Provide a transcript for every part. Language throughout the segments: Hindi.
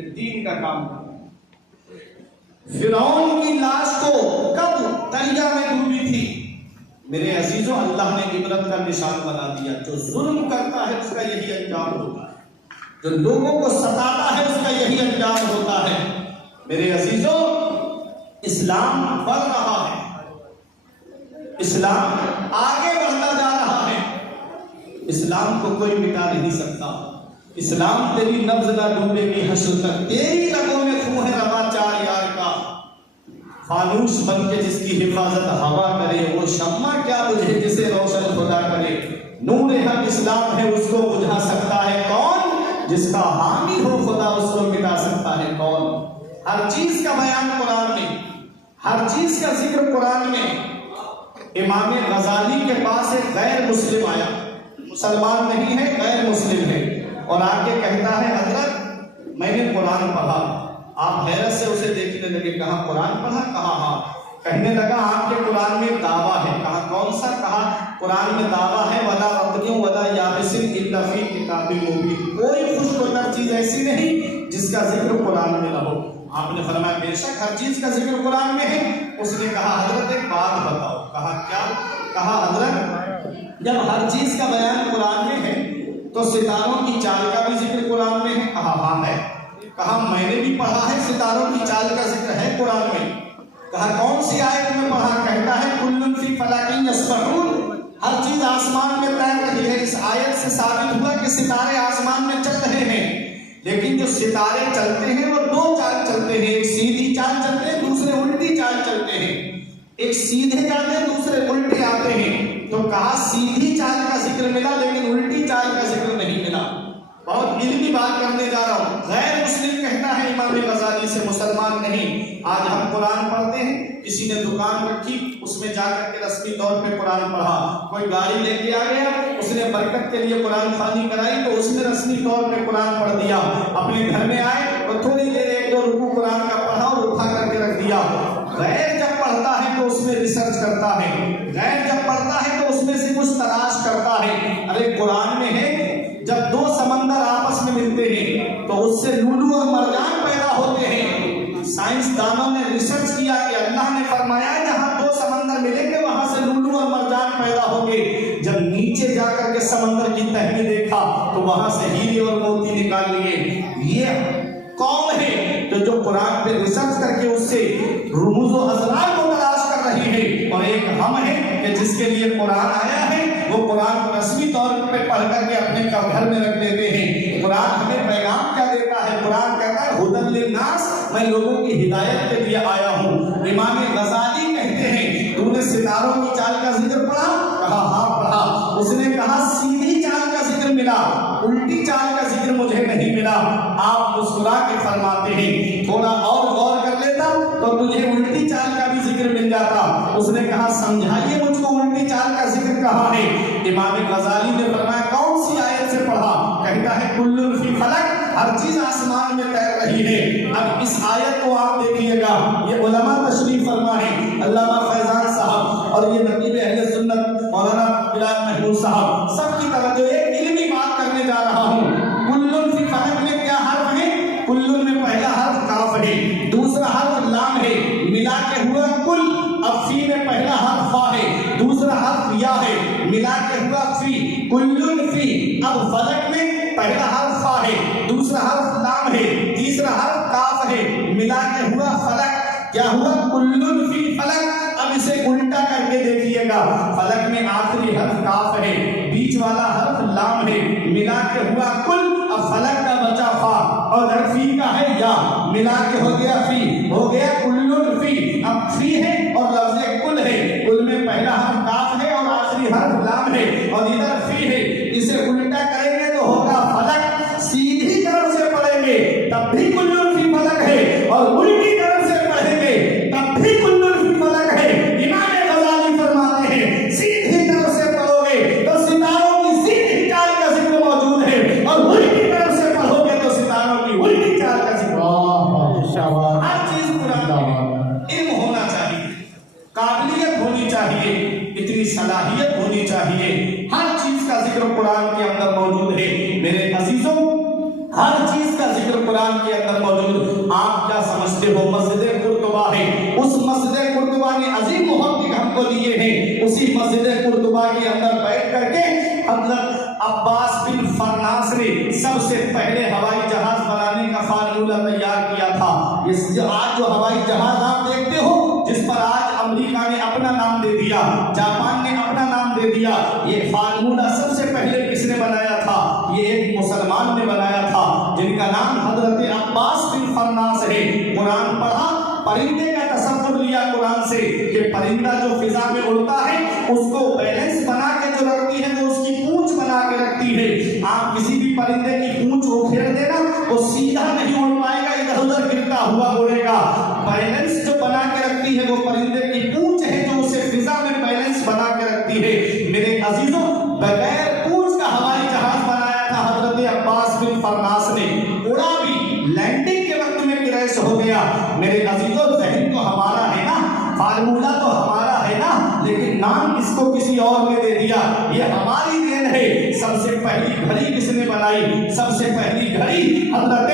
फिर दीन का काम करना। फिरौन की लाश को कब दरिया में डूबी थी? मेरे अजीजों, अल्लाह ने इबरत का निशान बना दिया। जो जुल्म करता है उसका यही अंजाम होता है, जो लोगों को सताता है उसका यही अंजाम होता है। मेरे अजीजों, इस्लाम बढ़ रहा है, इस्लाम आगे बढ़ता जा रहा है। इस्लाम को कोई मिटा नहीं सकता। इस्लाम तेरी नब्ज ना डूबेगी हश्र तक, तेरी रगों में खून है रवा चार यार का। फानूस बन के जिसकी हिफाजत हवा करे, वो शम्मा क्या बुझे जिसे रोशन खुदा करे। नूर हक इस्लाम है, उसको बुझा सकता है कौन? जिसका हामी हो खुदा, उसको मिटा सकता है कौन? हर चीज का बयान कुरान में, हर चीज का जिक्र कुरान में। इमाम गजाली के पास एक गैर मुस्लिम आया, मुसलमान नहीं है, गैर मुस्लिम है, और आके कहता है हजरत मैंने कुरान पढ़ा। आप हैरत से उसे देखने लगे, कहा कुरान पढ़ा? कहा हाँ। कहने लगा आपके कुरान में दावा है। कहा कौन सा? कहा कुरान में दावा है वला रत्नियों वला याबिसिन इल्ला फी किताबिल मुबीन, कोई खुशबूदार चीज ऐसी नहीं जिसका जिक्र कुरान में ना हो। आपने फरमाया बेशक हर चीज का जिक्र कुरान में है। उसने कहा हजरत एक बात बताओ। कहा क्या? कहा हजरत जब हर चीज का बयान कुरान में है तो सितारों की चाल का भी जिक्र कुरान में है? कहा हाँ है। कहा मैंने भी पढ़ा है, सितारों की चाल का जिक्र है कुरान में। कहा कौन सी आयत में पढ़ा? कहता है कुल्लुन फी फलाकिन यस्बहून, हर चीज आसमान में तैर रही है। इस आयत से साबित हुआ कि सितारे आसमान में चल रहे हैं, लेकिन जो सितारे चलते हैं वो दो चाल चलते हैं, एक सीधी चाल चलते हैं, दूसरे उल्टी चाल चलते हैं। एक सीधे जाते हैं, दूसरे उल्टे आते हैं। तो कहा सीधी चाल का जिक्र मिला लेकिन उल्टी चाल का जिक्र नहीं मिला। बहुत इल्मी बात करने जा रहा हूँ। गैर मुस्लिम कहता है इमाम गजाली से, मुसलमान नहीं। आज हम कुरान पढ़ते हैं, किसी ने दुकान रखी, उसमें जाकर के रस्मी तौर पे कुरान पढ़ा। कोई गाड़ी लेके आ गया, उसने बरकत के लिए कुरान खानी कराई तो उसने रस्मी तौर पे कुरान पढ़ दिया। अपने घर में आए तो थोड़ी देर एक दो रुकू कुरान का पढ़ा और उठा करके रख दिया। गैर जब पढ़ता है तो उसमें रिसर्च करता है, गैर जब पढ़ता है तो उसमें से कुछ तलाश करता है। अरे कुरान में है जब दो समंदर आपस में मिलते हैं तो उससे लूलू और मरजान पैदा होते हैं। साइंसदानों ने रिसर्च किया कि अल्लाह ने फरमाया जहां दो समंदर मिलेंगे वहां से लूलू और मरजान पैदा होंगे। जब नीचे जाकर के समंदर की तह में देखा तो वहां से हीरे और मोती निकाल लिए। ये कौन है तो जो कुरान पे रिसर्च करके उससे रुमूज और असरार को तलाश कर रही है। और एक हम है कि जिसके लिए कुरान आया है वो कुरान को रस्मी तौर पे पढ़ करके अपने घर में रख देते हैं। कुरान हमें पैगाम क्या देता है? कुरान कहता है हुदन लिन्नास, मैं लोगों की हिदायत के लिए आया हूँ। इमाम गजाली कहते हैं तूने सितारों की चाल का जिक्र पढ़ा? कहा हाँ पढ़ा। उसने कहा सीधी चाल का जिक्र मिला, उल्टी चाल का जिक्र मुझे नहीं मिला। आप मुस्कुरा के फरमाते हैं थोड़ा और गौर कर लेता तो तुझे उल्टी चाल का भी जिक्र मिल जाता। उसने कहा समझाइए मुझको उल्टी चाल का जिक्र कहाँ है? इमाम गजाली ने फरमाया कौन सी आयत से पढ़ा? कहता है कुल्लुन फी फलक, हर चीज आसमान में तैर रही है। अब इस आयत को आप देखिएगा, ये उलमा तशरीफ फरमा है, अल्लामा फैजान साहब और ये नकीब अहले सुन्नत मौलाना बिलाल महमूद साहब, सबकी तरफ जो एक इल्मी बात करने जा रहा हूँ। कुल्लुन फी फलक में क्या हर्फ है? कुल्लुन में पहला हर्फ काफ है, दूसरा हर्फ लाम है, मिला के हुआ कुल। अब फी में पहला हर्फ फा है, दूसरा हर्फ या है, मिला के हुआ फी, कुल्लुन फी। अब फलक में पहला हर्फ फा है, दूसरा हर्फ लाम है, तीसरा हर्फ काफ है, मिला के हुआ फलक। क्या हुआ? कुल्लुन फी फलक। अब इसे उल्टा करके देखिएगा, फलक में आखिरी हर्फ काफ है, बीच वाला हर्फ लाम है, मिला के हुआ कुल। अब फलक का बचा फा और फी का है या, मिला के हो गया फी, हो गया कुल्लुन फी। अब फी है और लफ्ज़ कुल है, कुल में पहला हर्फ काफ है और आखिरी हर्फ लाम है और इधर फी है। इसे उल्टा करेंगे तो होगा फलक। सीधी तरफ से पढ़ेंगे तब भी कुल्लुन फी फलक है और उल्टी तरफ से पढ़ेंगे तब भी कुल्लुन फी फलक है। इमाम गजाली फरमाते हैं सीधी तरफ से पढ़ोगे तो सितारों की सीधी चाल का जिक्र मौजूद है और उल्टी तरफ से पढ़ोगे तो सितारों की उल्टी चाल का जिक्र। हर चीज कुरान इल्म होना चाहिए, काबिलियत होनी चाहिए, इतनी सलाहियत होनी चाहिए। हर चीज का जिक्र कुरान के अंदर मौजूद है। मेरे अजीजों, हर चीज का जिक्र कुरान के अंदर मौजूद। आप क्या समझते हो मस्जिद कुर्तुबा है, उस मस्जिद कुर्तुबा ने अजीम मोहब्बत हमको दिए हैं। उसी मस्जिद कुर्तुबा के अंदर बैठ करके हज़रत अब्बास बिन फरनास ने सबसे पहले हवाई जहाज बनाने का फार्मूला तैयार किया था। आज जो हवाई जहाज आप देखते हो, जिस पर आज अमेरिका ने अपना नाम दे दिया, जापान ने अपना नाम दे दिया, ये फार्मूला सबसे पहले किसने बनाया था? ये एक मुसलमान ने बनाया था, जिनका नाम हजरत अब्बास बिन फरनास है। कुरान पढ़ा, परिंदे का तसव्वुर लिया कुरान से कि परिंदा जो फिजा में उड़ता है उसको बैलेंस बना के जो रखती है वो उसकी पूंछ बना के रखती है। आप किसी भी परिंदे की पूंछ उखेड़ देना, वो सीधा नहीं उड़ पाएगा, इधर उधर गिरता हुआ उड़ेगा। बैलेंस जो बना के रखती है वो परिंदे की पूंछ है, जो उसे फिजा में बैलेंस बना के रखती है। मेरे अजीजों, बगैर पूंछ का हवाई जहाज बनाया था हजरत अब्बास बिन फरनास ने, उड़ा भी, लैंडिंग के वक्त में क्रैश हो गया। मेरे अजीजों, जहन तो हमारा है ना, फार्मूला तो हमारा है ना, लेकिन नाम इसको किसी और ने दे दिया। ये हमारी देन है। सबसे पहली घड़ी किसने बनाई? सबसे पहली घड़ी हजरत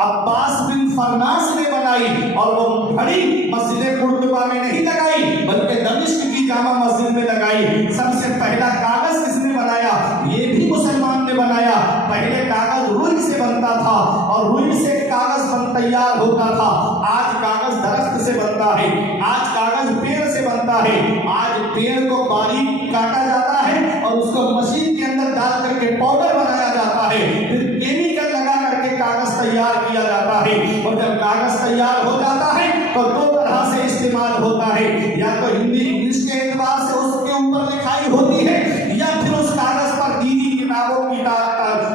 अब्बास बिन फरनास ने बनाई, और वो घड़ी मस्जिद कुर्तुबा में नहीं लगाई बल्कि दमिश्क की जामा मस्जिद में लगाई। सबसे पहला कागज किसने बनाया? ये भी मुसलमान ने बनाया। पहले कागज रुई से बनता था और रुई से कागज तैयार होता था। आज कागज दरख्त से बनता है, आज कागज पेड़ से बनता है। आज पेड़ को बारीक काटा जाता है और उसको मशीन के अंदर डाल करके पाउडर बनाया जाता है, फिर केमिकल लगा करके कागज तैयार किया जाता है। और जब कागज तैयार हो जाता है तो दो तरह से इस्तेमाल होता है, या तो हिंदी इंग्लिश के एतबार से उसके ऊपर लिखाई होती है, या फिर उस कागज पर दीनी किताबों की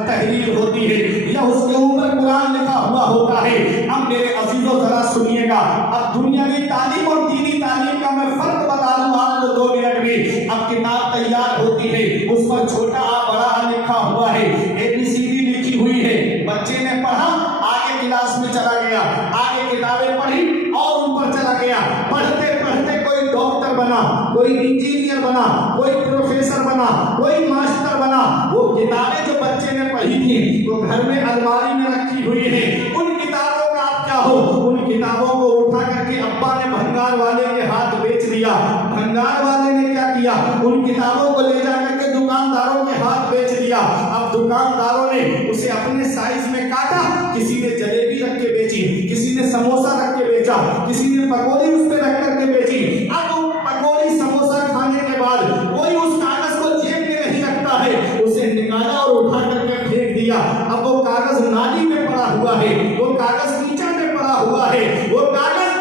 तहरीर होती है, या उसके ऊपर कुरान लिखा हुआ होता है। अब मेरे अजीजों जरा सुनिएगा, अब दुनियावी तालीम और दीनी तालीम का मैं फर्क बता दूं आपको 2 मिनट में। अब किताब तैयार होती है, उस पर छोटा बड़ा लिखा हुआ है, ABCD लिखी हुई है। बच्चे ने पढ़ा, आगे क्लास में चला गया, आगे किताबें पढ़ी और ऊपर चला गया। पढ़ते पढ़ते कोई डॉक्टर बना, कोई इंजीनियर बना, कोई प्रोफेसर बना, कोई मास्टर बना। वो किताबें जो बच्चे ने पढ़ी थी वो घर में अलमारी में रखी हुई है। उन किताबों का आप क्या हो? उन किताबों को उठा करके अब्बा ने भंगार वाले के हाथ बेच दिया। भंगार वाले ने क्या किया? उन किताबों को ले जाकर के दुकानदारों के हाथ बेच दिया। अब दुकानदारों ने उसे अपने साइज में काटा, किसी ने जलेबी रख के बेची, किसी ने समोसा रख के बेचा, किसी ने पकौड़ी उस पर रख करके बेची। अब वो पकौड़ी समोसा खाने के बाद कोई उस कागज को जेब में नहीं रखता है, उसे निकाला और उठा करके फेंक दिया। अब वो कागज नाली में पड़ा हुआ है, वो कागज कीचड़ में पड़ा हुआ है, वो कागज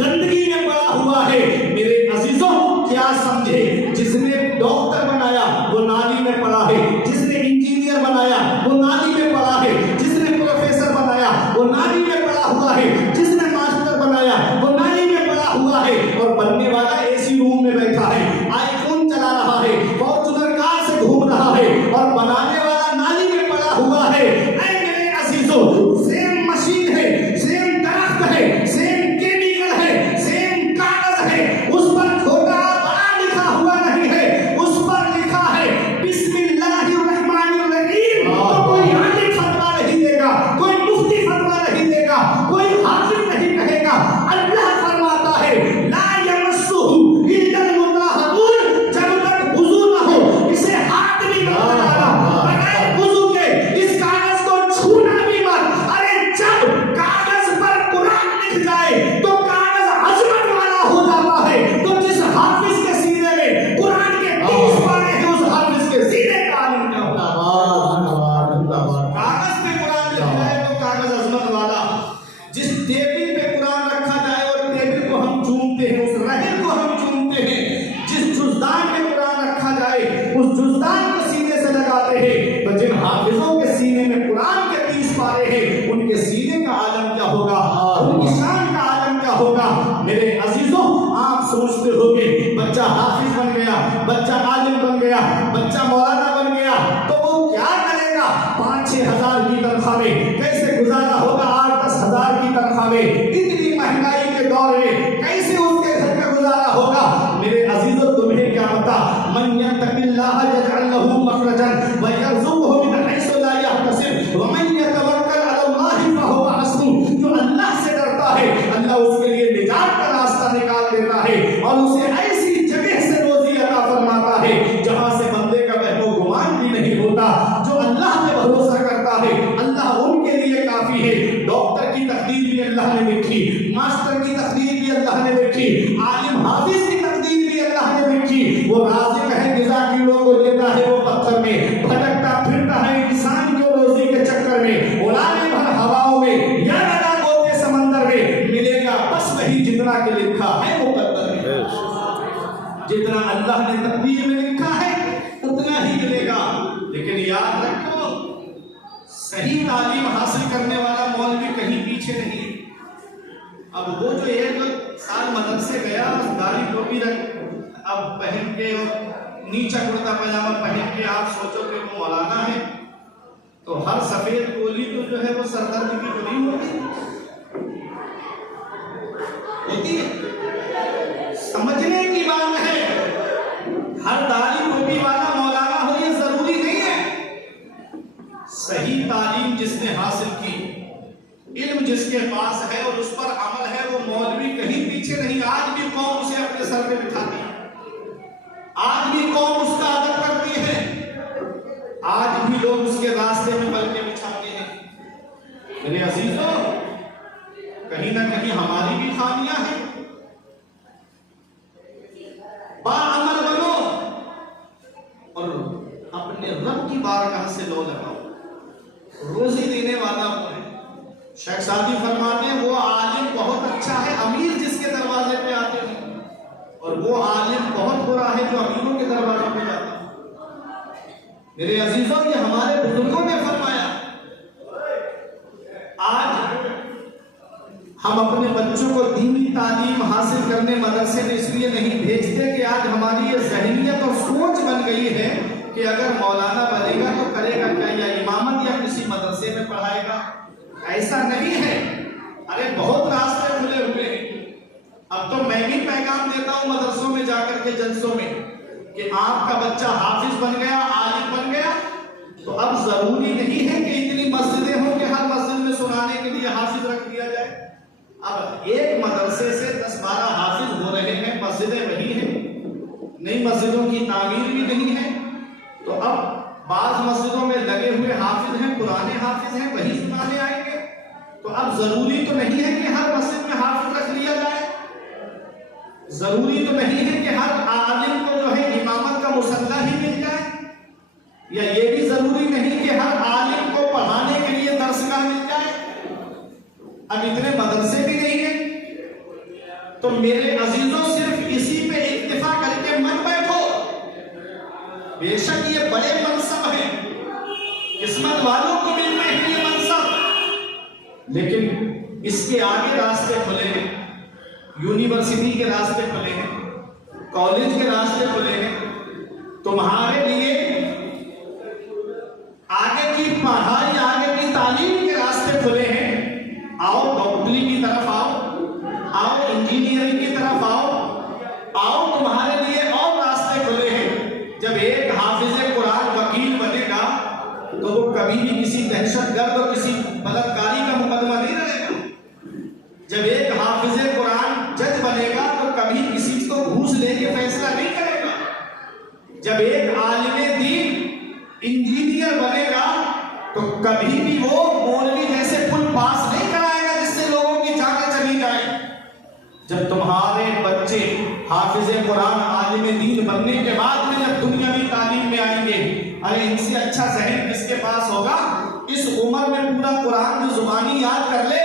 गंदगी में पड़ा हुआ है। मेरे अजीजों, क्या समझे? जिसने डॉक्टर बनाया वो नाली में पड़ा है, जिसने इंजीनियर बनाया वो नाली में पड़ा है, जिसने प्रोफेसर बनाया वो नाली में पड़ा हुआ है, जिसने मास्टर बनाया वो नाली में पड़ा हुआ है, और बनने वाला एसी रूम में बैठा है, आईफोन चला रहा है, फॉर्च्यूनर कार से घूम रहा है, और बनाने वाला नाली में पड़ा हुआ है। ऐ मेरे अजीजों, सेम मशीन है, सेम दरख्त है, सेम केमिकल है, सेम कागज है, उस पर छोटा बड़ा लिखा हुआ नहीं है, उस पर लिखा है बिस्मिल्लाहिर्रहमानिर्रहीम। तो कोई आलिम फतवा नहीं देगा, कोई मुफ्ती फतवा नहीं देगा, कोई हाकिम नहीं कहेगा। अल्लाह फरमाता है ला यमस्सुहु इल्लल मुताहहरून, जब तक वुजू न हो इसे हाथ नहीं लगाना, बगैर वुजू के इस कागज को छूना भी मत। अरे जब कागज पर कुरान लिख जाए तो कागज अजमत वाला हो जाता है। तो जिस हाफिज के सीने में कुरान के 30 पारे हैं, उस हाफिज के सीने का आलिम क्या होता है? कागज पे कुरान लिख जाए तो कागज अजमत वाला। जिस टेबल पे कुरान रखा जाए और टेबल को हम चूमते हैं, उस रहर को हम चूमते हैं। जिस जुज़दान में कुरान रखा जाए उस जुज़दान को सीने से लगाते हैं। तो जिन हाफिजों के सीने में कुरान के 30 पारे हैं, उनके सीने का आलम क्या होगा, उनकी शान का आलम क्या होगा? मेरे अजीजों, आप सोचते होंगे बच्चा हाफिज बन गया, बच्चा आलिम बन गया, बच्चा मौलाना बन गया, तो वो क्या करेगा? 5-6 हजार की तनख्वाह में कैसे गुजारा होगा? 8-10 हजार की तनख्वाह में इतनी महंगाई के दौर में कैसे उसके घर का गुजारा होगा? मेरे अजीजों, तुम्हें क्या पता? मन यत्तकिल्लाह यजअल लहू मखरजन व यरज़ुकहु मिन हैसु ला यहतसिब व मन यतवक्कल लिखानी है। डॉक्टर की तकदीर भी अल्लाह ने लिखी, मास्टर की तकदीर भी अल्लाह ने लिखी, आलिम हाफिज की तकदीर भी अल्लाह ने लिखी। वो राज़िक है, ग़िज़ा किलों को लेता है वो पत्थर में, भटकता फिरता है इंसान जो रोजी के चक्कर में, उड़ाने भर हवाओं में या लगा गोते समंदर में, मिलेगा बस वही जितना के लिखा है मुकद्दर में। जितना अल्लाह ने तकदीर में लिखा है उतना ही मिलेगा। लेकिन याद रखो, सही तालीम हासिल करने वाला मौलवी कहीं पीछे नहीं। अब वो जो एक साल मदरसे गया, दाढ़ी टोपी रख अब पहन के और नीचा कुर्ता पजामा पहन के आप सोचो कि वो मौलाना है, तो हर सफेद गोली तो जो है वो सरदर्द की गोली होती है। समझने की बात है, हर दाढ़ी टोपी वाला मौलाना हो ये जरूरी नहीं है। सही तालीम जिसने हासिल की, इल्म जिसके पास है और उस पर अमल है, वो मौलवी कहीं पीछे नहीं। आज भी कौम उसे अपने सर पे बिठाती है, आज भी कौम उसका अदब करती है, आज भी लोग उसके रास्ते में पलके बिछाते हैं। मेरे अजीजों, कहीं ना कहीं हमारी भी खामियां हैं। बाअमल बनो और अपने रब की बारगाह से लो लगाओ। रोजी देने वाला वो है। शेख सादी फरमाते हैं, वो आलिम बहुत अच्छा है अमीर जिसके दरवाजे पे आते हैं, और वो आलिम बहुत बुरा है जो अमीरों के दरवाजे पे जाता है। मेरे अजीजों, ये हमारे बुजुर्गों ने फरमाया। आज हम अपने बच्चों को दीनी तालीम हासिल करने मदरसे में इसलिए नहीं भेजते कि आज हमारी ये ज़हनियत और सोच बन गई है कि अगर मौलाना बनेगा तो करेगा क्या, या इमामत या किसी मदरसे में पढ़ाएगा। ऐसा नहीं है। अरे बहुत रास्ते खुले हुए हैं। अब तो मैं भी पैगाम देता हूँ मदरसों में जाकर के जलसों में कि आपका बच्चा हाफिज बन गया, आलिम बन गया, तो अब जरूरी नहीं है कि इतनी मस्जिदें हों कि हर मस्जिद में सुनाने के लिए हाफिज रख दिया जाए। अब एक मदरसे से 10-12 हाफिज हो रहे हैं, मस्जिदें वही हैं, नई मस्जिदों की तामीर भी नहीं है। तो अब बाज़ मस्जिदों में लगे हुए हाफिज हैं, पुराने हाफिज हैं, वही सुनाने आएंगे। तो अब जरूरी तो नहीं है कि हर मस्जिद में हाफिज रख लिया जाए, जरूरी तो नहीं है कि हर आलिम को जो है इमामत का मुसल्ला ही मिल जाए, या ये भी जरूरी नहीं कि हर आलिम को पढ़ाने के लिए दरसगाह मिल जाए। अब इतने मदरसे भी नहीं है। तो मेरे अजीजों, सिर्फ इसी पे इक्तिफा करके मत बैठो। बेशक ये बड़े मनसब हैं, किस्मत वालों को मिलते हैं ये मनसब, लेकिन इसके आगे रास्ते खुले हैं। यूनिवर्सिटी के रास्ते खुले हैं, कॉलेज के रास्ते खुले हैं। तुम्हारे लिए आगे की पढ़ाई, आगे की तालीम के रास्ते खुले हैं। आओ डॉक्टरी की तरफ आओ इंजीनियरिंग की तरफ आओ, तुम्हारे लिए और रास्ते खुले हैं। जब एक हाफिज कुरान वकील बनेगा तो वो कभी भी किसी दहशतगर्द और किसी बलात्कारी का मुकदमा नहीं लड़ेगा। जब एक हाफिज कुरान जज बनेगा तो कभी किसी को घूस लेके फैसला नहीं करेगा। जब एक आलिम दीन इंजीनियर बनेगा तो कभी भी वो मौलवी जैसे पुल पास नहीं कराएगा जिससे लोगों की जानें चली जाए। जब तुम्हारे बच्चे हाफिज कुरान आलिम दीन बनने के बाद में जब दुनियावी तालीम में आएंगे, अरे इनसे अच्छा ज़हन किसके पास होगा? इस उम्र में पूरा कुरान की जुबानी याद कर ले,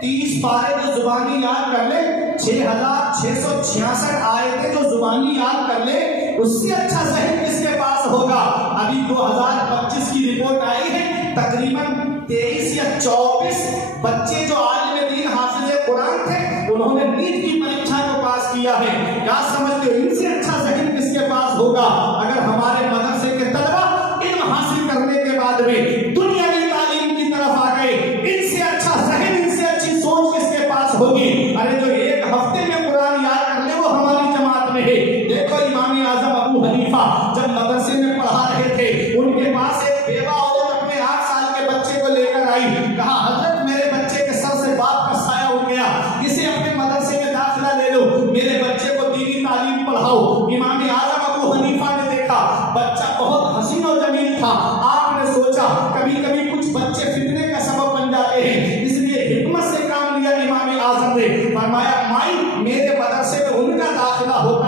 30 पारे जो जुबानी याद कर ले, 6666 आयतें जो जुबानी याद कर ले, उससे अच्छा ज़हन किसके पास होगा? अभी 2025 की रिपोर्ट आई है, तकरीबन 23 या 24 बच्चे जो आलिम दीन हाफिज कुरान थे, उन्होंने नीट की परीक्षा को पास किया है। क्या समझते हो, इनसे अच्छा ज़हन किसके पास होगा? अगर हमारे मदरसे के तलबा इल्म हासिल करने के बाद में दुनियावी तालीम की तरफ आ गए, इनसे अच्छा ज़हन, इनसे अच्छी सोच किसके पास होगी? अरे जो एक हफ्ते में कुरान याद कर ले वो हमारी जमात में है। देखो इमाम आजम अबू हनीफा जब मदरसे में पढ़ा रहे थे, उनके पास एक बेवा औरत अपने 8 साल के बच्चे को लेकर आई। कहा, हजरत मेरे बच्चे के सर से बाप का साया उठ गया, इसे अपने मदरसे में दाखिला ले लो, मेरे बच्चे को दीनी तालीम पढ़ाओ। इमाम आजम अबू हनीफा ने देखा बच्चा बहुत हसीन और जमील था। आपने सोचा कभी कभी कुछ बच्चे फितने का सबब बन जाते हैं,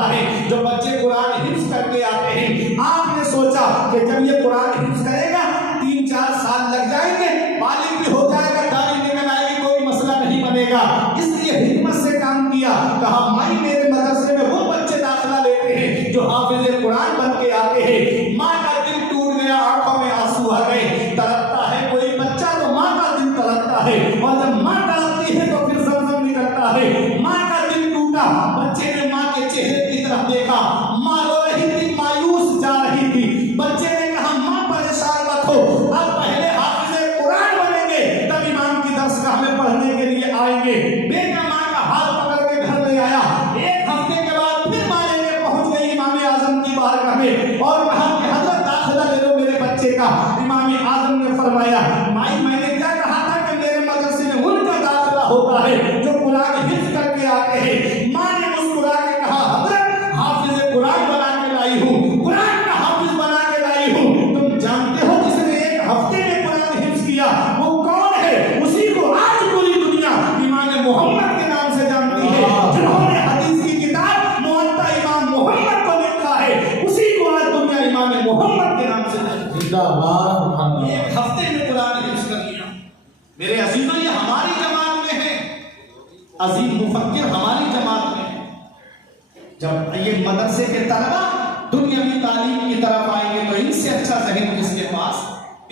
होता है जो बच्चे कुरान हिफ्ज करके आते हैं। आपने सोचा कि जब ये कुरान हिफ्ज करेगा 3-4 साल लग जाएंगे, बालिग भी हो जाएगा, दाढ़ी निकल आएगी, कोई मसला नहीं बनेगा। इसलिए हिम्मत से काम किया, कहा माई मेरे मदरसे में वो बच्चे दाखिला लेते हैं जो हाफिज कुरान बन के आते हैं। माँ का दिल टूट गया, आंखों में आंसू आ गए। तड़पता है कोई बच्चा तो माँ का दिल तड़पता है, और जब माँ तड़पती है तो फिर ज़मज़म निकलता है। माँ का दिल टूटा, बच्चे ने माँ के चेहरे की तरफ देखा, माँ रो रही थी, मायूस जा रही थी। बच्चे ने कहा माँ परेशान मत हो, अब पहले हाफिज कुरान बनेंगे तब इमाम की दरसगाह में पढ़ने के लिए आएंगे। बेटा माँ का हाथ पकड़ के घर ले आया। एक हफ्ते के बाद फिर माँ लेके पहुंच गई इमाम आजम की बारगाह में और कहा कि हजरत दाखिला ले लो मेरे बच्चे का। इमाम आजम ने फरमाया माई मैंने क्या कहा था कि मेरे मदरसे में उनका दाखिला होता है जो कुरान हिफ्ज करके आते हैं। माँ ने मुस्कुरा के कहा हजरत हाफिज कुरान बना के लाई हूँ, कुरान का हाफिज बना के लाई हूँ। तुम जानते हो जिसने एक हफ्ते में कुरान हिफ्ज किया वो कौन है? उसी को आज पूरी दुनिया इमाम मोहम्मद के नाम से जानती है, जिन्होंने हदीस की किताब मुअत्ता इमाम मोहम्मद को लिखा है, उसी को आज दुनिया इमाम मोहम्मद के नाम से जानती है। जिंदाबाद। एक हफ्ते में कुरान हिफ्ज कर लिया। मेरे अजीजों ये हमारी जमात में है, अजीम मुफक्किर हमारी जमात में है। जब ये मदरसे के तलबा दुनियावी तालीम की तरफ आएंगे तो इनसे अच्छा जहन किसके पास,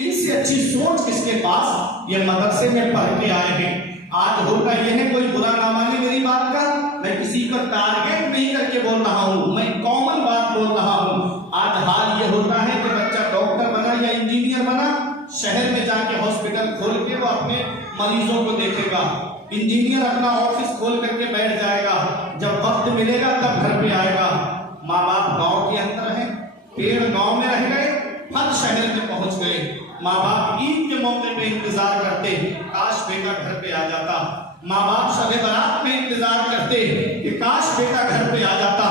इनसे अच्छी सोच किसके पास? ये मदरसे में पढ़ के आए हैं। आज होगा यह है, कोई बुरा ना माने मेरी बात का, मैं किसी को टारगेट नहीं करके बोल रहा हूँ, मैं कॉमन बात बोल रहा हूँ। आज हाल ये होता है कि बच्चा डॉक्टर बना या इंजीनियर बना, शहर में जाके हॉस्पिटल खोल के वो अपने मरीजों को देखेगा। इंजीनियर अपना ऑफिस खोल करके बैठ जाएगा, जब वक्त मिलेगा तब घर पे आएगा। माँ बाप गांव के अंदर है, पेड़ गांव में रह गए, फल शहर में पहुंच गए। माँ बाप ईद के मौके पे इंतजार करते, काश बेटा घर पे आ जाता। माँ बाप शब बारात में इंतजार करते कि काश बेटा घर पे आ जाता।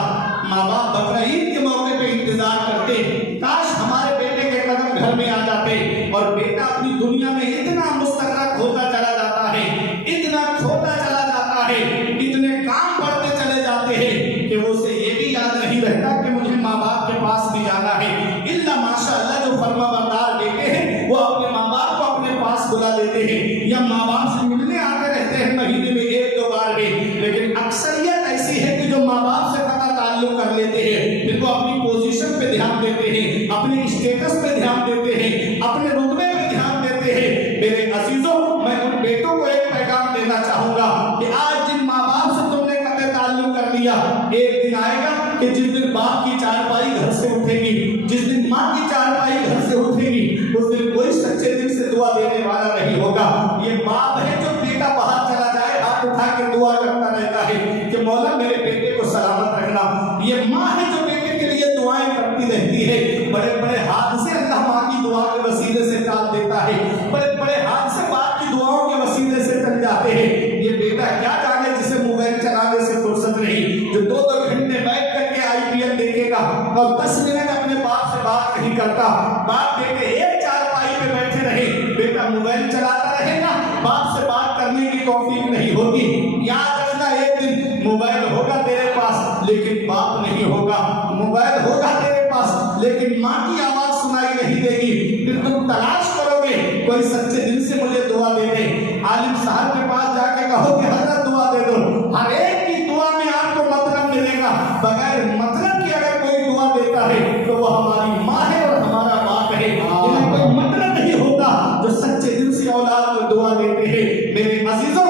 माँ बाप बकरीद के मौके पे इंतजार करते, काश हमारे बेटे के कदम घर में आ जाते। और बेटा अपनी दुनिया में इतना मुस्तक़रक होता चला जाता है, इतना खोता चला जाता है, इतने काम बढ़ते चले जाते हैं कि वो उसे ये भी याद नहीं रहता कि मुझे माँ बाप के पास भी जाना है। इल्ला माशाअल्लाह जो फरमाबरदार बेटे हैं वो अपने माँ बाप को अपने पास बुला लेते हैं या माँ बाप से मिलने आते रहते हैं महीने में 1-2 बार भी। लेकिन अक्सरियत ऐसी है कि जो माँ बाप से कता ताल्लुक कर लेते हैं, फिर वो अपनी पोजीशन पे ध्यान देते हैं, अपने स्टेटस पे ध्यान देते हैं, अपने रुतबे पे ध्यान देते हैं। मेरे अजीजों, मैं उन बेटों को एक पैगाम देना चाहूंगा कि आज जिन माँ बाप से तुमने कता ताल्लुक कर लिया, एक दिन आएगा कि जिस दिन बाप की चारपाई घर से उठेगी, जिस दिन माँ की चारपाई घर से उठेगी, उस दिन कोई सच्चे दिल से दुआ देने वाला नहीं होगा। ये बाप है जो बेटा बाहर चला जाए हाथ उठा के दुआ करता रहता है कि मौला मेरे बेटे को सलामत रखना। ये माँ है जो बेटे के लिए दुआएं करती रहती है। बड़े बड़े हाथ से अल्लाह माँ की दुआ के वसीले से टाल देता है, बड़े बड़े हाथ से बाप की दुआओं के वसीले से टल जाते हैं। ये बेटा क्या जाने जिसे मोबाइल चलाने से फुर्सत नहीं, जो 2-2 घंटे बैठ करके IPL देखेगा और 10 मिनट अपने बाप से बात नहीं करता। बाप बेटे एक चारपाई पे बैठे रहे, बेटा मोबाइल चलाता रहेगा, बाप से बात करने की तौफीक नहीं होगी। याद रखना एक दिन मोबाइल होगा तेरे पास लेकिन बाप नहीं होगा, मोबाइल होगा तेरे पास लेकिन माँ की आवाज सुनाई नहीं देगी। फिर तुम तलाश करोगे कोई सच्चे दिल से मुझे दुआ दे दे। आलिम साहब के पास जाके कहो कि हजरत दुआ दे दो, हर एक की दुआ में आपको मतलब मिलेगा। बगैर मतलब की अगर कोई दुआ देता है तो वो हमारी माँ है और हमारा बाप है। इन्हें कोई मतलब नहीं होता जो सच्चे दिल से औलाद को दुआ देते हैं। मेरे अजीजों,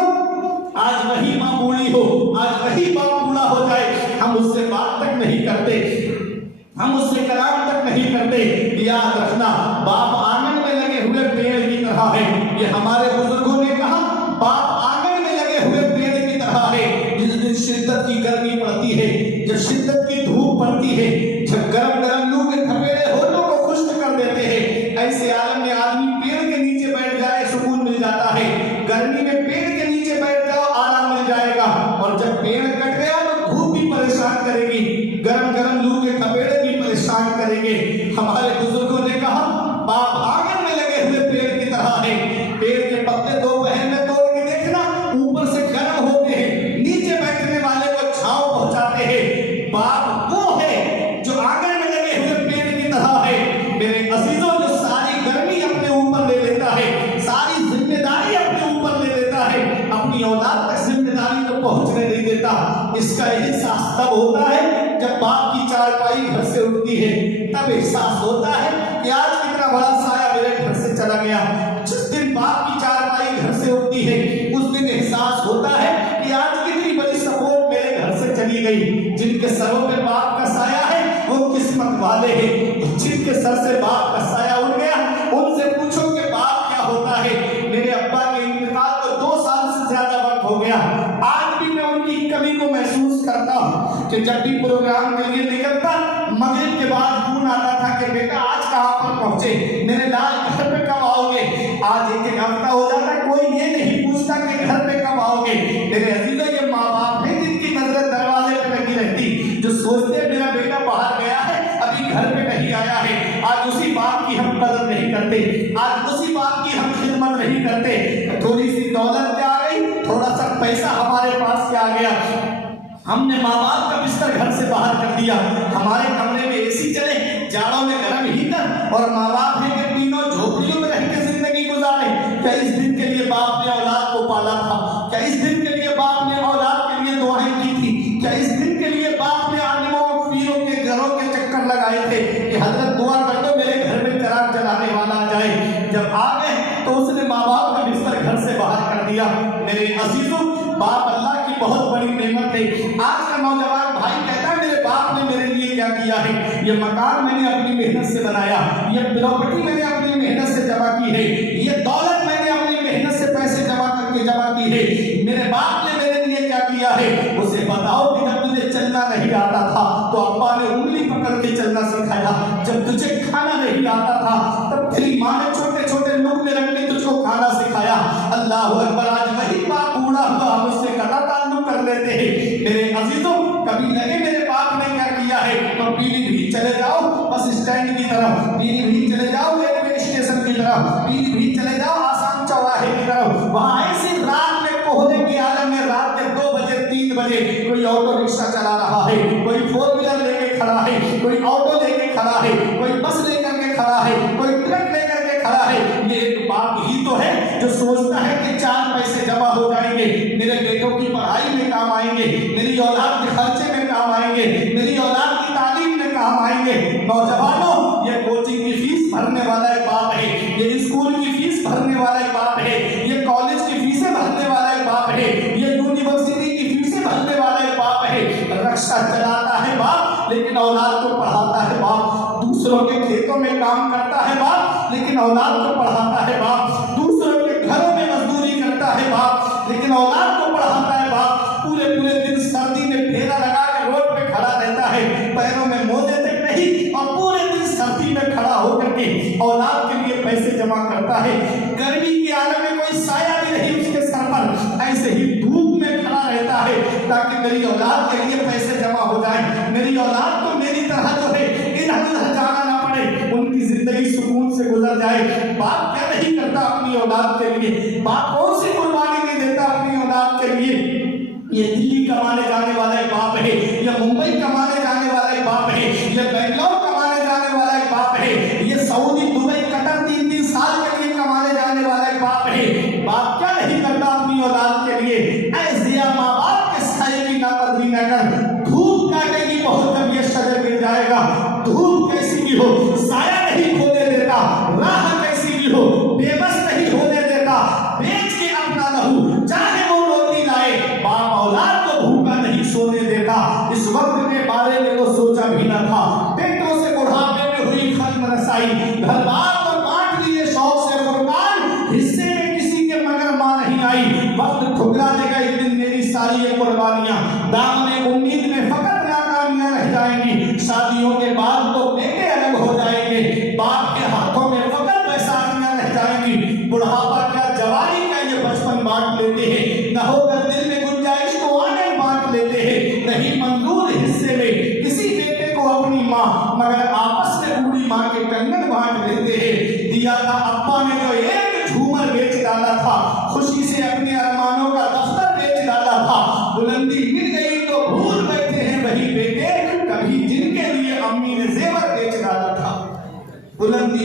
आज वही माँ बूढ़ी हो, आज वही बाप बूढ़ा हो जाए, हम उससे बात तक नहीं करते, हम उससे कलाम तक नहीं करते। याद रखना बाप आंगन में लगे हुए पेड़ की तरह है। ये हमारे बुजुर्गों ने कहा बाप आंगन में लगे हुए पेड़ की तरह है। जिस दिन शिद्दत की गर्मी पड़ती है, जब शिद्दत की धूप पड़ती है, जब गरम गरम लू के थपेड़े होठों को खुश्क कर देते हैं, ऐसे आलम में आदमी पेड़ के नीचे बैठ जाए सुकून मिल जाता है। गर्मी में पेड़ के नीचे बैठ जाओ आराम मिल जाएगा। और जब पेड़ कट गया तो धूप भी परेशान करेगी, गरम गरम लू के थपेड़े भी परेशान करेंगे। हमारे बुजुर्गों ने कहा बाप आंगन में लगे हुए पेड़ की तरह है। पेड़ के पत्ते दोपहर में तोड़ के देखना, ऊपर से गर्म होते हैं, नीचे बैठने वाले को छांव पहुंचाते हैं। बाप में पहुंचने नहीं देता। इसका एहसास तब होता है जब बाप की चारपाई घर से उठती है, तब एहसास होता है कि आज कितना बड़ा साया मेरे घर से चला गया। जिस दिन बाप की चारपाई घर से उठती है उस दिन एहसास होता है कि आज कितनी बड़ी सपोर्ट मेरे घर से चली गई। जिनके सरों पे बाप का साया है वो किस्मत वाले हैं। जिनके सर से बाप का साया उड़ गया उनसे पूछो कि बाप क्या होता है। मेरे अब्बा के इंतकाल को 2 साल से ज्यादा वक्त हो गया। आज भी मैं उनकी कमी को महसूस करता हूँ कि जब भी प्रोग्राम के लिए निकलता मगरिब के बाद फोन आता था कि बेटा आज कहाँ पर पहुंचे, मेरे लाल घर पे कब आओगे। आज एक हफ्ता हो जाता कोई ये नहीं पूछता कि घर पे कब आओगे। मेरे अजीजों ये माँ बाप हैं जिनकी नजर दरवाजे पे लगी रहती, जो सोचते मेरा बेटा बाहर गया है अभी घर पे नहीं आया है। आज उसी बाप की हम कदर नहीं करते, आज उसी बाप की हम खिदमत नहीं करते। थोड़ी सी दौलत क्या आ गई, थोड़ा सा पैसा हमारे पास क्या आ गया, हमने माँ बाप का बिस्तर घर से बाहर कर दिया। हमारे कमरे में एसी चले, जाड़ों में गर्म हीटर, और माँ बाप है कि तीनों झोपड़ियों में रह के जिंदगी गुजारे। क्या इस दिन के लिए बाप ने औलाद को पाला था? क्या इस दिन के लिए बाप ने औलाद के लिए दुआएं की थी? क्या इस दिन के लिए बाप ने आलिमों पीरों के घरों के चक्कर लगाए थे कि हजरत दुआ कर दो मेरे घर में चिराग जलाने वाला आ जाए? जब आ गए तो उसने माँ बाप का बिस्तर घर से बाहर कर दिया। मेरे अजीजों, बाप अल्लाह की बहुत बड़ी नेमत है। आज का नौजवान भाई कहता है मेरे बाप ने मेरे लिए क्या किया है। ये मकान मैंने अपनी मेहनत से बनाया, ये प्रॉपर्टी मैंने अपनी मेहनत से जमा की है, ये दौलत मैंने अपनी मेहनत से पैसे जमा करके जमा की है। मेरे बाप ने मेरे लिए क्या किया है। उसे बताओ कि जब तुझे चलना नहीं आता था तो अब्बा ने उंगली पकड़ के चलना सिखाया। जब तुझे खाना नहीं आता था तब तेरी माँ ने छोटे छोटे लुक़मे रख के तुझको खाना सिखाया। अल्लाह अकबर, आज वही बाप बूढ़ा हुआ मुझसे कदा ताल्लुक कर लेते हैं। मेरे अजीजों, कभी लगे मेरे बाप ने क्या किया है तो पीलीभीत चले जाओ बस स्टैंड की तरफ, पीलीभीत चले जाओ रेलवे स्टेशन की तरफ, पीलीभीत चले जाओ आसाम चौराहे की तरफ। वहां ऐसी रात में कोहरे के आलम में रात के 2 बजे 3 बजे कोई ऑटो रिक्शा चला रहा है, कोई 4 व्हीलर लेके खड़ा है, कोई ऑटो लेके खड़ा है, कोई बस लेकर के खड़ा है, कोई ट्रक लेकर के खड़ा है। ये एक बाप ही तो है जो सोचता है कि 4 पैसे जमा हो जाएंगे, मेरे बेटों की पढ़ाई में काम आएंगे, मेरी औलाद के खर्चे में काम आएंगे, मेरी औलाद की तालीम में काम आएंगे। नौजवानों, ये कोचिंग की फीस भरने वाला एक बाप है, ये स्कूल की फीस भरने वाला एक बाप है, ये कॉलेज की फीसें भरने वाला एक बाप है, ये यूनिवर्सिटी की फीसें भरने वाला एक बाप है। रक्षा चलाता है बाप लेकिन औलाद को पढ़ाता है बाप। दूसरों के खेतों में काम करता है बाप लेकिन औलाद को पढ़ाता है बाप। दूसरों के घरों में मजदूरी करता है बाप लेकिन औलाद को पढ़ाता है बाप। पूरे पूरे दिन सर्दी में फेरा लगा के रोड पे खड़ा रहता है, पैरों में मोजे तक नहीं, और पूरे दिन सर्दी में खड़ा होकर के औलाद के लिए पैसे जमा करता है। गर्मी के आलम में कोई साया भी नहीं उसके सर पर, ऐसे ही धूप में खड़ा रहता है ताकि मेरी औलाद के लिए पैसे जमा हो जाए, मेरी औलाद को मेरी तरह जो है इधर जाना ना पड़े, उनकी जिंदगी सुकून से गुजर जाए। बाप क्या नहीं करता अपनी औलाद के लिए? बाप कौन सी कुर्बानी नहीं देता अपनी औलाद के लिए? ये दिल्ली कमाने जाने वाला एक बाप है, ये मुंबई कमाने जाने वाला एक बाप है, ये बेंगलोर कमाने जाने वाला एक बाप है, ये सऊदी दुबई कतर 3-3 साल के लिए कमाने जाने वाला एक बाप है। बाप क्या नहीं करता अपनी औलाद के लिए? ऐसे माँ बाप के साये की नापदरी न कर। धूप काटेगी बहुत जब ये शजर गिर जाएगा। धूप कैसी भी हो साया नहीं खोने देता, राह कैसी भी हो बेबस नहीं होने देता, बेच के अपना लहू चाहे वो रोटी लाए, बाप औलाद को भूखा नहीं सोने देता। इस वक्त के बारे में तो सोचा भी न था। पेटों से बुढ़ापे में हुई खत्म रसाई, घर बार तो बांट लिए शौक से कुर्बान, हिस्से में किसी के मगर मां नहीं आई। वक्त ठुकरा देगा एक दिन मेरी सारी ये कुर्बानियां, दामने उम्मीद में फकत नाकामियां रह जाएंगी। शादियों के बाद तो बेटे अलग हो जाएंगे, बाप के हाथों में फकत बैसाखियां रह जाएंगी। बुढ़ापा क्या जवानी क्या ये बचपन बांट लेते हैं, न होकर दिल में गुंजाइश तो आगे बांट लेते हैं। नहीं मंजूर हिस्से में किसी बेटे को अपनी माँ, मगर आपस में बूढ़ी माँ के कंगन बांट लेते हैं। दिया था अब्बा ने तो एक झूमर बेच डाला था, खुशी से अपने अरमानों का दफ्तर बेच डाला था। बुलंदी मिल गई तो भूल बैठे हैं वही बेटे कभी जिनके लिए अम्मी ने जेवर बेच डाला था। बुलंदी